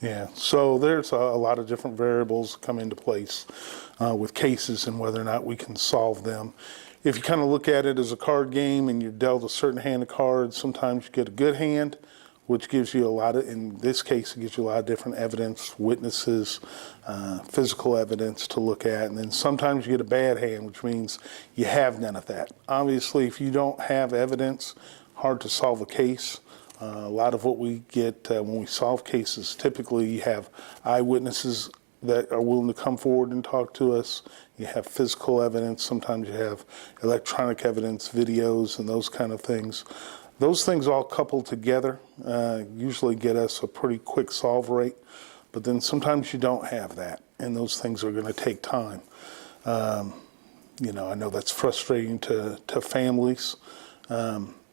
Yeah, so there's a lot of different variables come into place with cases and whether or not we can solve them. If you kind of look at it as a card game and you're dealt a certain hand of cards, sometimes you get a good hand, which gives you a lot of, in this case, it gives you a lot of different evidence, witnesses, physical evidence to look at. And then sometimes you get a bad hand, which means you have none of that. Obviously, if you don't have evidence, hard to solve a case. A lot of what we get when we solve cases, typically you have eyewitnesses that are willing to come forward and talk to us. You have physical evidence. Sometimes you have electronic evidence, videos, and those kind of things. Those things all coupled together usually get us a pretty quick solve rate. But then sometimes you don't have that, and those things are going to take time. You know, I know that's frustrating to families.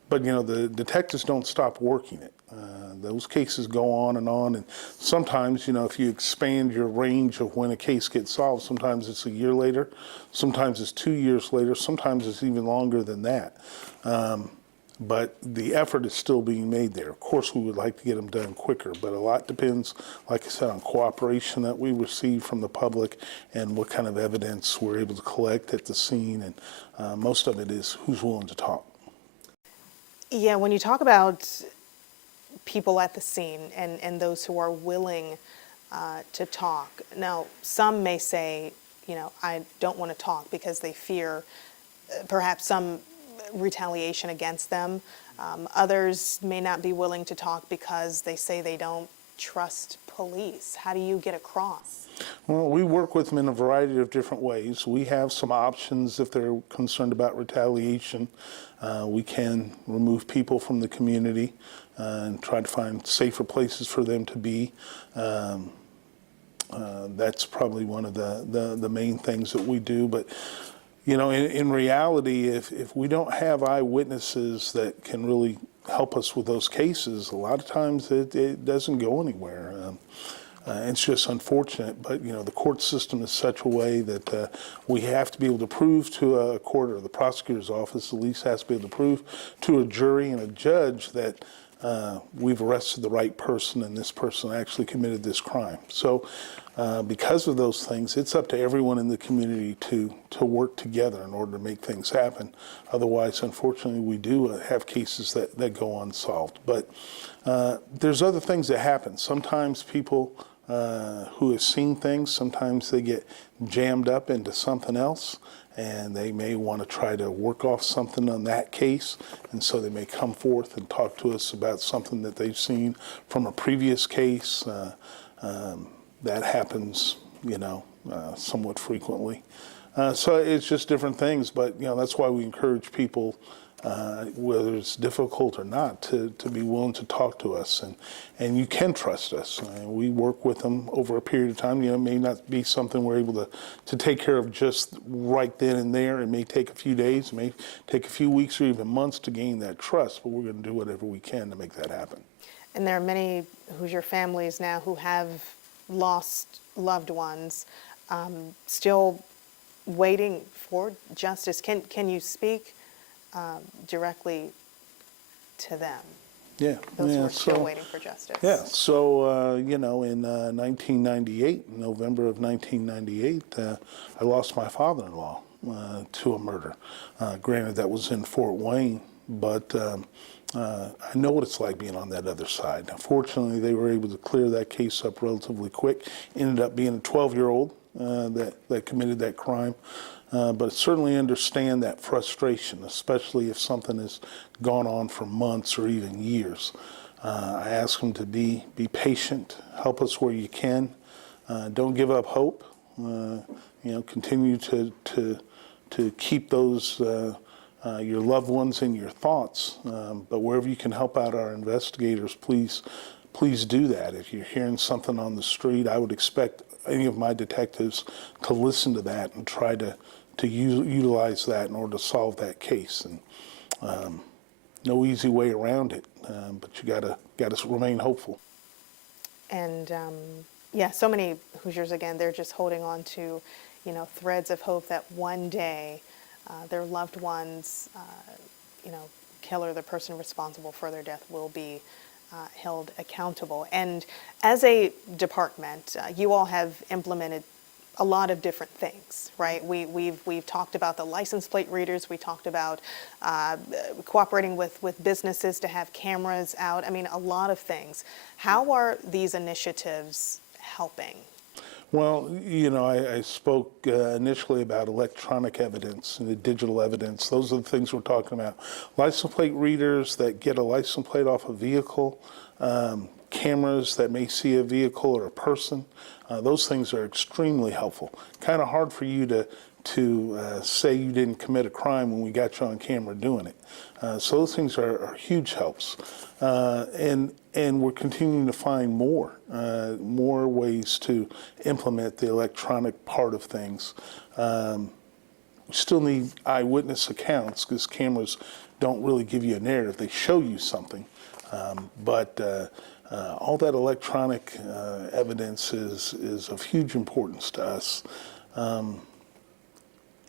But, you know, the detectives don't stop working it. Those cases go on, and sometimes, you know, if you expand your range of when a case gets solved, sometimes it's a year later, sometimes it's 2 years later, sometimes it's even longer than that. But the effort is still being made there. Of course, we would like to get them done quicker, but a lot depends, like I said, on cooperation that we receive from the public and what kind of evidence we're able to collect at the scene, and most of it is who's willing to talk. Yeah, when you talk about people at the scene and those who are willing to talk, now some may say, you know, I don't want to talk because they fear perhaps some retaliation against them. Others may not be willing to talk because they say they don't trust police. How do you get across? Well, we work with them in a variety of different ways. We have some options if they're concerned about retaliation. We can remove people from the community and try to find safer places for them to be. That's probably one of the main things that we do. But, you know, in reality, if we don't have eyewitnesses that can really help us with those cases, a lot of times it doesn't go anywhere. It's just unfortunate, but you know the court system is such a way that we have to be able to prove to a court, or the prosecutor's office at least has to be able to prove to a jury and a judge that we've arrested the right person and this person actually committed this crime. So because of those things, it's up to everyone in the community to work together in order to make things happen. Otherwise, unfortunately, we do have cases that go unsolved. But there's other things that happen. Sometimes people who have seen things, sometimes they get jammed up into something else, and they may want to try to work off something on that case, and so they may come forth and talk to us about something that they've seen from a previous case. That happens, you know, somewhat frequently. So it's just different things, but you know that's why we encourage people, whether it's difficult or not, to be willing to talk to us, and you can trust us. We work with them over a period of time. You know, it may not be something we're able to take care of just right then and there. It may take a few days, it may take a few weeks or even months to gain that trust, but we're going to do whatever we can to make that happen. And there are many Hoosier families now who have lost loved ones, still waiting for justice. Can you speak directly to them? Yeah. Those who yeah, are still waiting for justice. Yeah, so, you know, in 1998, November of 1998, I lost my father-in-law to a murder. Granted, that was in Fort Wayne, but I know what it's like being on that other side. Now, fortunately, they were able to clear that case up relatively quick. Ended up being a 12-year-old that committed that crime. But certainly understand that frustration, especially if something has gone on for months or even years. I ask them to be patient, help us where you can. Don't give up hope. You know, continue to keep those your loved ones in your thoughts. But wherever you can help out our investigators, please do that. If you're hearing something on the street, I would expect any of my detectives to listen to that and try to utilize that in order to solve that case. And no easy way around it, but you gotta remain hopeful. And yeah, so many Hoosiers, again, they're just holding on to, you know, threads of hope that one day their loved ones, you know, killer, the person responsible for their death will be held accountable. And as a department, you all have implemented a lot of different things, right? We've talked about the license plate readers. We talked about cooperating with businesses to have cameras out. I mean, a lot of things. How are these initiatives helping? Well, I spoke initially about electronic evidence and the digital evidence. Those are the things we're talking about. License plate readers that get a license plate off a vehicle, cameras that may see a vehicle or a person. Those things are extremely helpful. Kind of hard for you to say you didn't commit a crime when we got you on camera doing it. So those things are huge helps. And we're continuing to find more ways to implement the electronic part of things. We still need eyewitness accounts because cameras don't really give you a narrative. They show you something. But all that electronic evidence is of huge importance to us.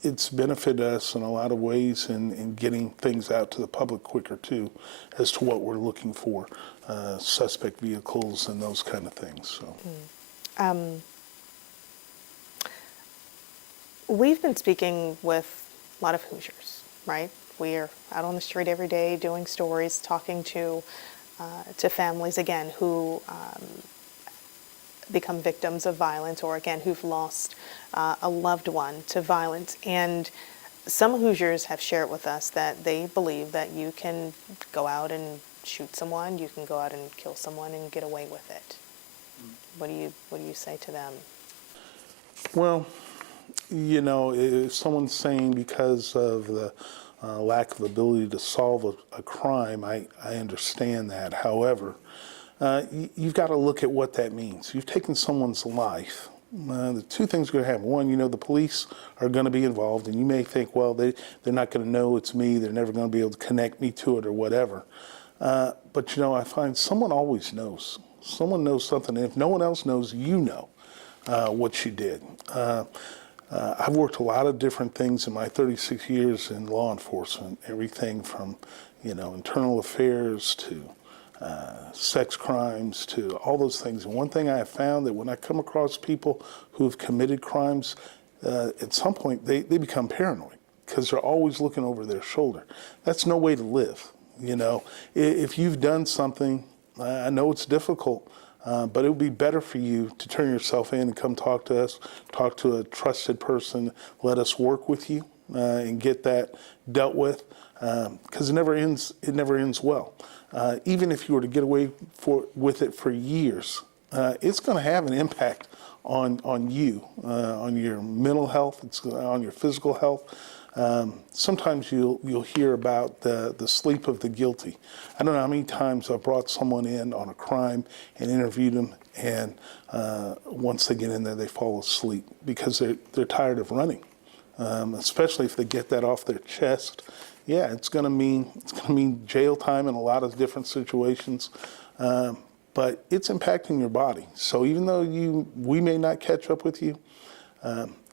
It's benefited us in a lot of ways in getting things out to the public quicker too, as to what we're looking for, suspect vehicles and those kind of things. So. We've been speaking with a lot of Hoosiers, right? We're out on the street every day doing stories, talking to families, again, who become victims of violence, or again, who've lost a loved one to violence. And some Hoosiers have shared with us that they believe that you can go out and shoot someone, you can go out and kill someone and get away with it. What do you say to them? Well, if someone's saying because of the lack of ability to solve a crime, I understand that. However, you've got to look at what that means. You've taken someone's life. The two things are going to happen. One, the police are going to be involved, and you may think, well, they're not going to know it's me. They're never going to be able to connect me to it or whatever. But, I find someone always knows. Someone knows something, and if no one else knows, you know what you did. I've worked a lot of different things in my 36 years in law enforcement, everything from, internal affairs to sex crimes to all those things. And one thing I have found that when I come across people who have committed crimes, at some point they become paranoid because they're always looking over their shoulder. That's no way to live. If you've done something, I know it's difficult, but it would be better for you to turn yourself in and come talk to us, talk to a trusted person, let us work with you and get that dealt with, because it never ends well. Even if you were to get away with it for years, it's going to have an impact on you, on your mental health, on your physical health. Sometimes you'll hear about the sleep of the guilty. I don't know how many times I've brought someone in on a crime and interviewed them, and once they get in there, they fall asleep because they're tired of running. Especially if they get that off their chest. Yeah, it's going to mean jail time in a lot of different situations, but it's impacting your body. So even though we may not catch up with you,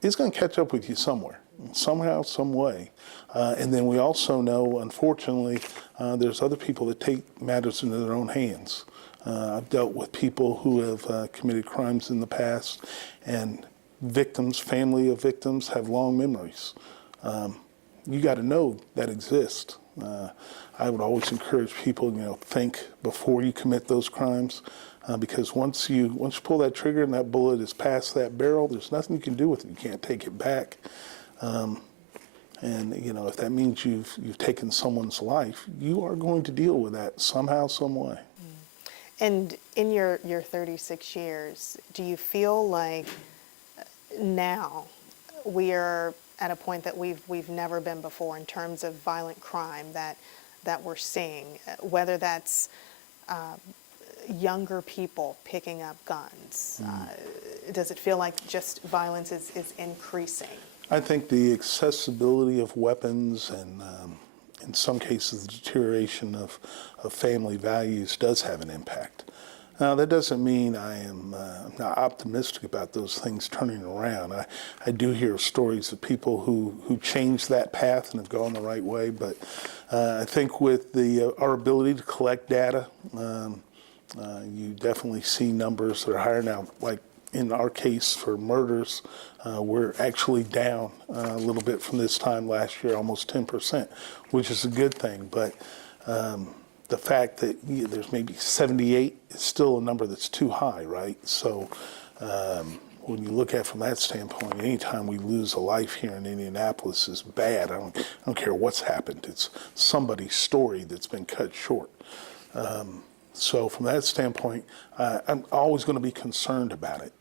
it's going to catch up with you somewhere, somehow, some way. And then we also know, unfortunately, there's other people that take matters into their own hands. I've dealt with people who have committed crimes in the past, and victims, family of victims, have long memories. You got to know that exists. I would always encourage people, think before you commit those crimes, because once you pull that trigger and that bullet is past that barrel, there's nothing you can do with it. You can't take it back. And if that means you've taken someone's life, you are going to deal with that somehow, some way. And in your 36 years, do you feel like now we are at a point that we've never been before in terms of violent crime that we're seeing, whether that's younger people picking up guns? Does it feel like just violence is increasing? I think the accessibility of weapons and in some cases the deterioration of family values does have an impact. Now, that doesn't mean I am not optimistic about those things turning around. I do hear stories of people who changed that path and have gone the right way, but I think with our ability to collect data, You definitely see numbers that are higher now. Like in our case for murders, we're actually down a little bit from this time last year, almost 10%, which is a good thing. But the fact that there's maybe 78 is still a number that's too high, right? So when you look at it from that standpoint, anytime we lose a life here in Indianapolis is bad. I don't care what's happened. It's somebody's story that's been cut short. So from that standpoint, I'm always going to be concerned about it.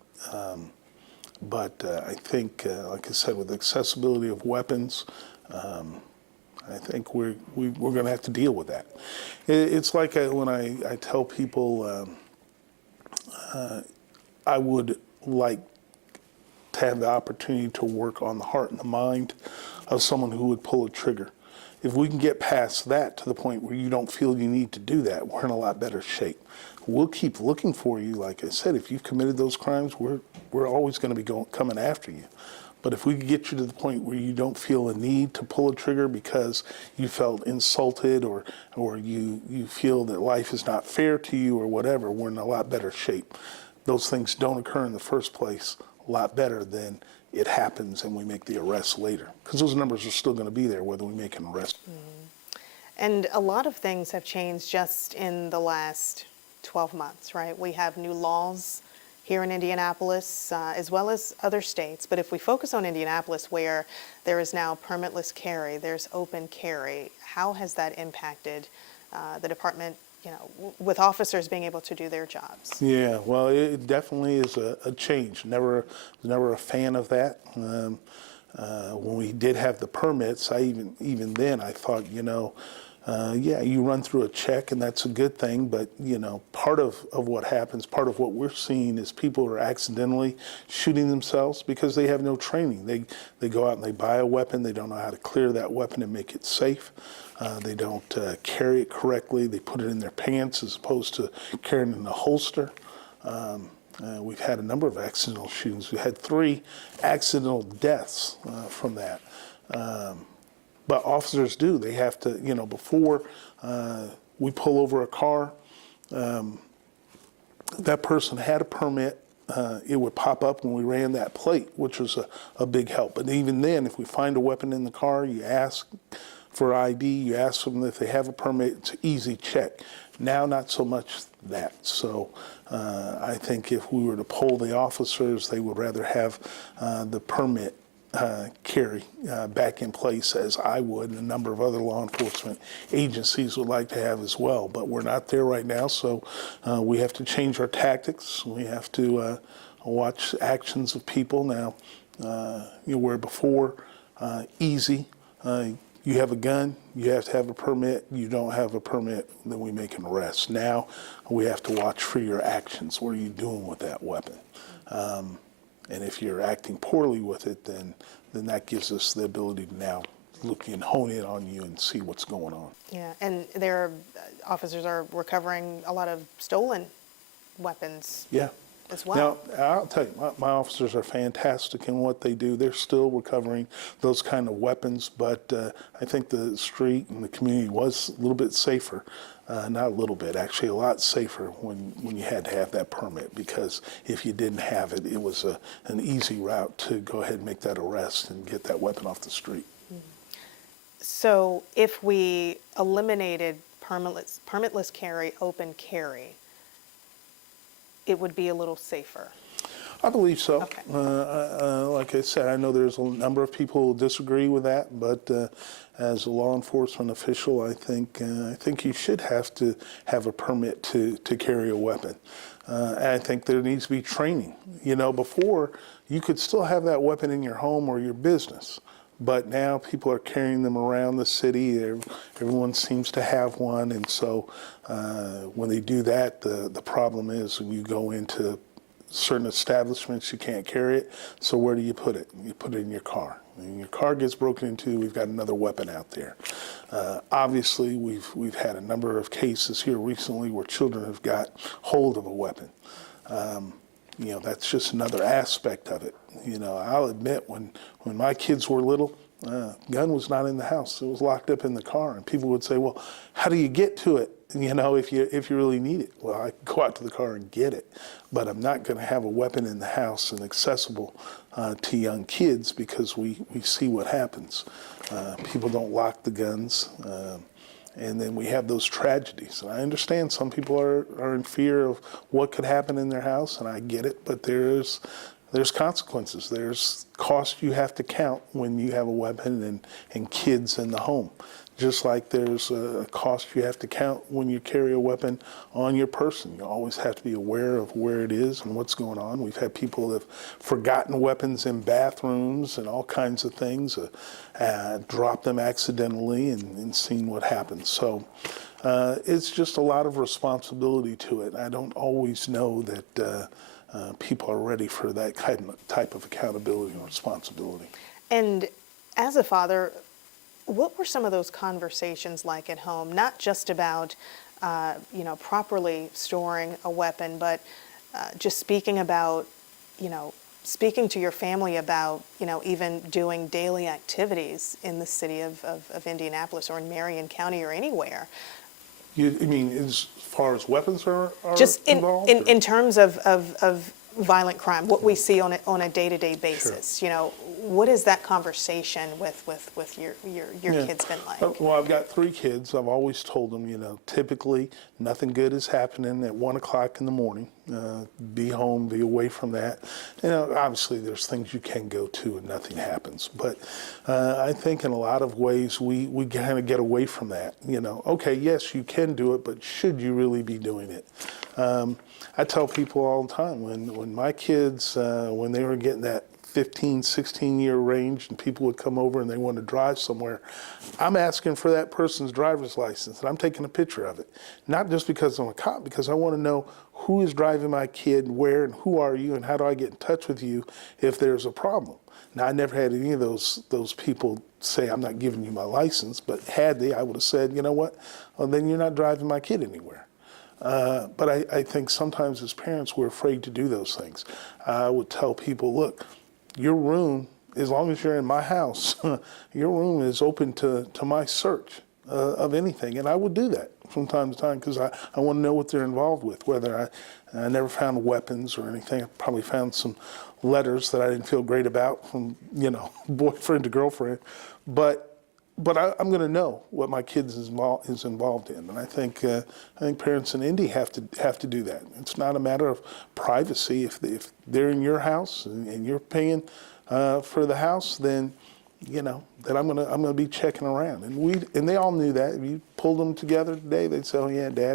But I think, like I said, with the accessibility of weapons, I think we're going to have to deal with that. It's like when I tell people I would like to have the opportunity to work on the heart and the mind of someone who would pull a trigger. If we can get past that to the point where you don't feel you need to do that, we're in a lot better shape. We'll keep looking for you. Like I said, if you've committed those crimes, we're always going to be coming after you. But if we could get you to the point where you don't feel a need to pull a trigger because you felt insulted or you feel that life is not fair to you or whatever, we're in a lot better shape. Those things don't occur in the first place a lot better than it happens and we make the arrest later. Because those numbers are still going to be there whether we make an arrest. And a lot of things have changed just in the last 12 months, right? We have new laws here in Indianapolis, as well as other states. But if we focus on Indianapolis, where there is now permitless carry, there's open carry, how has that impacted the department, with officers being able to do their jobs? Yeah, well, it definitely is a change. Never a fan of that. When we did have the permits, even then I thought, yeah, you run through a check and that's a good thing, but part of what happens, part of what we're seeing is people are accidentally shooting themselves because they have no training. They go out and they buy a weapon, they don't know how to clear that weapon and make it safe. They don't carry it correctly. They put it in their pants as opposed to carrying it in a holster. We've had a number of accidental shootings. We had 3 accidental deaths from that. But officers do. They have to, before we pull over a car, that person had a permit. It would pop up when we ran that plate, which was a big help. But even then, if we find a weapon in the car, you ask for ID, you ask them if they have a permit, it's an easy check. Now, not so much that. So I think if we were to poll the officers, they would rather have the permit carry back in place, as I would, and a number of other law enforcement agencies would like to have as well. But we're not there right now, so we have to change our tactics. We have to watch actions of people now. Where before, easy, you have a gun, you have to have a permit. You don't have a permit, then we make an arrest. Now we have to watch for your actions. What are you doing with that weapon? And if you're acting poorly with it, then that gives us the ability to now look and hone in on you and see what's going on. Yeah, and officers are recovering a lot of stolen weapons. Yeah. As well. Now, I'll tell you, my officers are fantastic in what they do. They're still recovering those kind of weapons, but I think the street and the community was a little bit safer. Not a little bit, actually a lot safer when you had to have that permit, because if you didn't have it, it was an easy route to go ahead and make that arrest and get that weapon off the street. So if we eliminated permitless carry, open carry, it would be a little safer. I believe so. Okay. Like I said, I know there's a number of people who disagree with that, but as a law enforcement official, I think you should have to have a permit to carry a weapon. I think there needs to be training. Before, you could still have that weapon in your home or your business, but now people are carrying them around the city. Everyone seems to have one, and so when they do that, the problem is when you go into certain establishments, you can't carry it. So where do you put it? You put it in your car. When your car gets broken into, we've got another weapon out there. Obviously, we've had a number of cases here recently where children have got hold of a weapon. That's just another aspect of it. I'll admit, when my kids were little, gun was not in the house. It was locked up in the car, and people would say, well, how do you get to it if you really need it. Well, I can go out to the car and get it, but I'm not going to have a weapon in the house and accessible to young kids, because we see what happens. People don't lock the guns, and then we have those tragedies. And I understand some people are in fear of what could happen in their house, and I get it, but there's consequences. There's costs you have to count when you have a weapon and kids in the home. Just like there's a cost you have to count when you carry a weapon on your person. You always have to be aware of where it is and what's going on. We've had people that have forgotten weapons in bathrooms and all kinds of things, dropped them accidentally and seen what happens. So it's just a lot of responsibility to it. I don't always know that people are ready for that type of accountability and responsibility. And as a father, what were some of those conversations like at home? Not just about, properly storing a weapon, but just speaking about, speaking to your family about, even doing daily activities in the city of Indianapolis or in Marion County or anywhere. You mean as far as weapons are Just involved? in terms of violent crime, what we see on a day-to-day basis. Sure. What is that conversation with your kids been like? Well, I've got 3 kids. I've always told them, typically nothing good is happening at 1 o'clock in the morning. Be home, be away from that. Obviously there's things you can go to and nothing happens. But I think in a lot of ways we kind of get away from that. Okay, yes, you can do it, but should you really be doing it? I tell people all the time, when my kids, when they were getting that 15, 16-year range and people would come over and they want to drive somewhere, I'm asking for that person's driver's license and I'm taking a picture of it. Not just because I'm a cop, because I want to know who is driving my kid, where, and who are you, and how do I get in touch with you if there's a problem. Now, I never had any of those people say, I'm not giving you my license, but had they, I would have said, you know what, well, then you're not driving my kid anywhere. But I think sometimes as parents, we're afraid to do those things. I would tell people, look, your room, as long as you're in my house, your room is open to my search of anything. And I would do that from time to time because I want to know what they're involved with, whether I never found weapons or anything. I probably found some letters that I didn't feel great about from, boyfriend to girlfriend. But I'm going to know what my kids is involved in, and I think parents in Indy have to do that. It's not a matter of privacy. If they're in your house and you're paying for the house, then that I'm gonna be checking around. And they all knew that. If you pulled them together today, they'd say, oh yeah,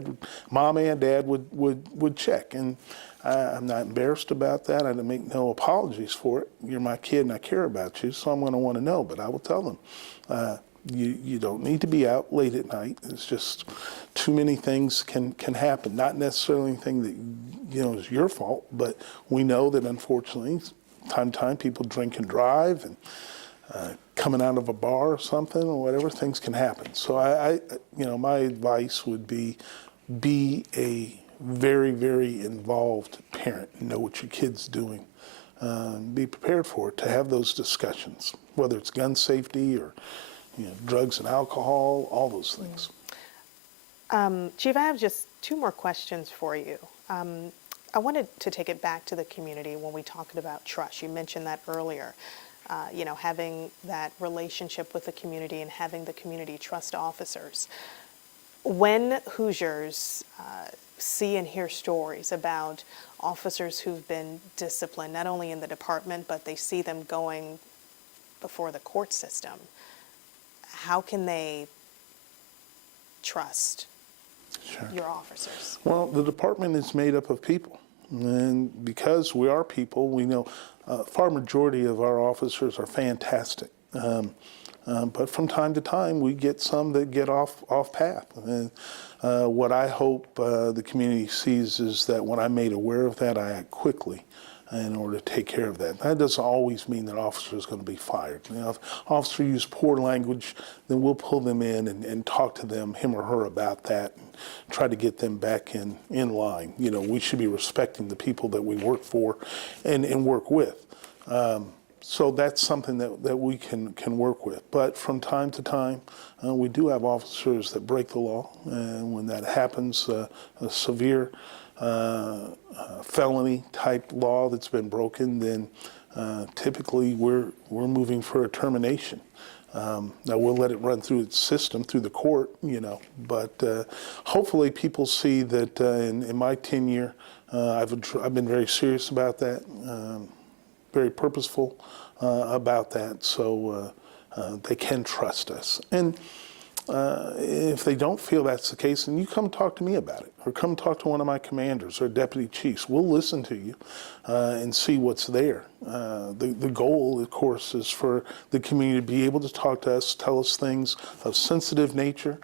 Mom and Dad would check. And I'm not embarrassed about that. I didn't make no apologies for it. You're my kid and I care about you, so I'm going to want to know. But I will tell them, you don't need to be out late at night. It's just too many things can happen. Not necessarily anything that is your fault, but we know that unfortunately, time to time, people drink and drive, and coming out of a bar or something or whatever, things can happen. So my advice would be a very, very involved parent. Know what your kid's doing. Be prepared for it, to have those discussions, whether it's gun safety or drugs and alcohol, all those things. Chief, I have just 2 more questions for you. I wanted to take it back to the community when we talked about trust. You mentioned that earlier. Having that relationship with the community and having the community trust officers. When Hoosiers see and hear stories about officers who've been disciplined, not only in the department, but they see them going before the court system, how can they trust your officers? Well, the department is made up of people. And because we are people, we know far majority of our officers are fantastic. But from time to time, we get some that get off path. And what I hope the community sees is that when I'm made aware of that, I act quickly in order to take care of that. That doesn't always mean that an officer is going to be fired. If an officer uses poor language, then we'll pull them in and talk to them, him or her, about that, and try to get them back in line. We should be respecting the people that we work for and work with. So that's something that we can work with. But from time to time, we do have officers that break the law. And when that happens, a severe felony type law that's been broken, then typically we're moving for a termination. Now we'll let it run through its system, through the court, but hopefully people see that in my tenure, I've been very serious about that, very purposeful about that, so they can trust us. And if they don't feel that's the case, then you come talk to me about it, or come talk to one of my commanders or deputy chiefs. We'll listen to you and see what's there. The goal, of course, is for the community to be able to talk to us, tell us things of sensitive nature.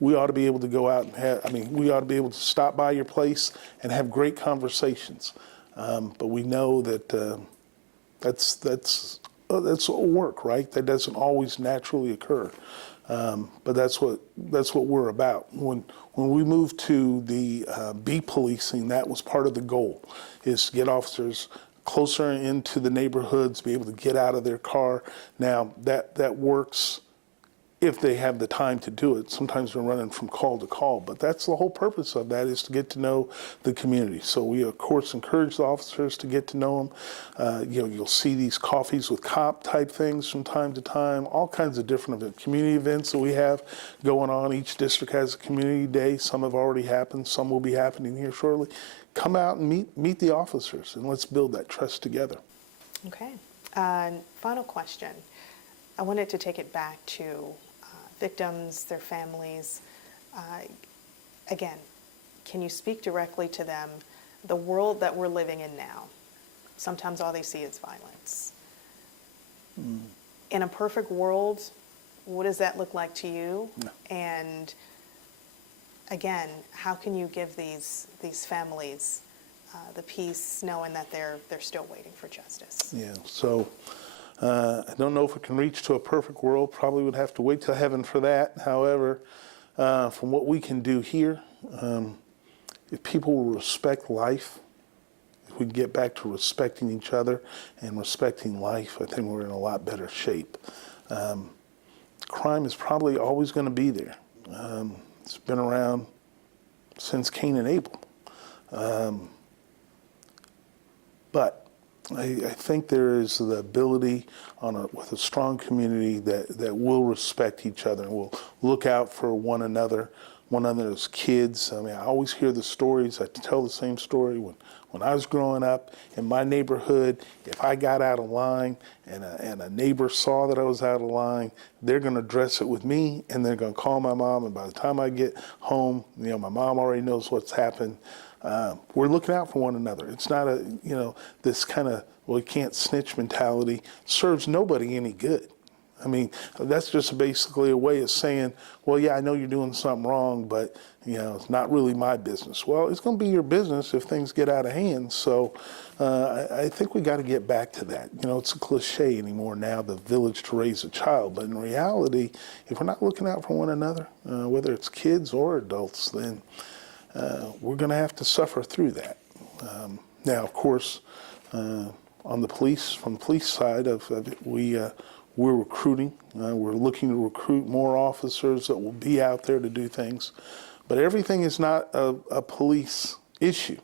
We ought to be able to go out and we ought to be able to stop by your place and have great conversations. But we know that that's work, right? That doesn't always naturally occur. But that's what we're about. When we moved to the beat policing, that was part of the goal, is to get officers closer into the neighborhoods, be able to get out of their car. Now that works if they have the time to do it. Sometimes we're running from call to call, but that's the whole purpose of that, is to get to know the community. So we, of course, encourage the officers to get to know them. You'll see these coffees with cop type things from time to time, all kinds of different community events that we have going on. Each district has a community day. Some have already happened. Some will be happening here shortly. Come out and meet the officers, and let's build that trust together. Okay. Final question. I wanted to take it back to victims, their families. Again, can you speak directly to them? The world that we're living in now, sometimes all they see is violence. In a perfect world, what does that look like to you? No. And again, how can you give these families the peace, knowing that they're still waiting for justice? Yeah. So. I don't know if we can reach to a perfect world. Probably would have to wait till heaven for that. However, from what we can do here, if people will respect life, if we get back to respecting each other and respecting life, I think we're in a lot better shape. Crime is probably always going to be there. It's been around since Cain and Abel. But I think there is the ability with a strong community that will respect each other and will look out for one another's kids. I always hear the stories. I tell the same story. When I was growing up in my neighborhood, if I got out of line and a neighbor saw that I was out of line, they're going to address it with me, and they're going to call my mom. And by the time I get home, my mom already knows what's happened. We're looking out for one another. It's not this kind of, we can't snitch mentality. Serves nobody any good. That's just basically a way of saying, well, yeah, I know you're doing something wrong, but, it's not really my business. Well, it's going to be your business if things get out of hand. So I think we got to get back to that. It's a cliche anymore now, the village to raise a child. But in reality, if we're not looking out for one another, whether it's kids or adults, then we're going to have to suffer through that. Now, of course, from the police side of it, we're recruiting. We're looking to recruit more officers that will be out there to do things. But everything is not a police issue.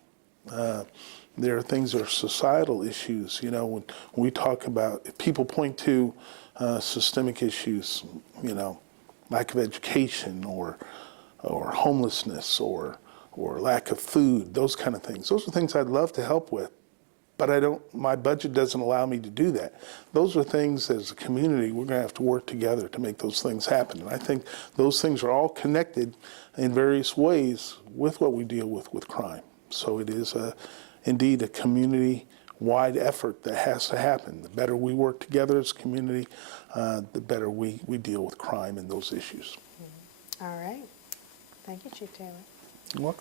There are things that are societal issues. When we talk about, if people point to systemic issues, lack of education or homelessness or lack of food, those kind of things. Those are things I'd love to help with, but my budget doesn't allow me to do that. Those are things as a community we're going to have to work together to make those things happen. And I think those things are all connected in various ways with what we deal with crime. So it is indeed a community-wide effort that has to happen. The better we work together as a community, the better we deal with crime and those issues. All right. Thank you, Chief Taylor. You're welcome.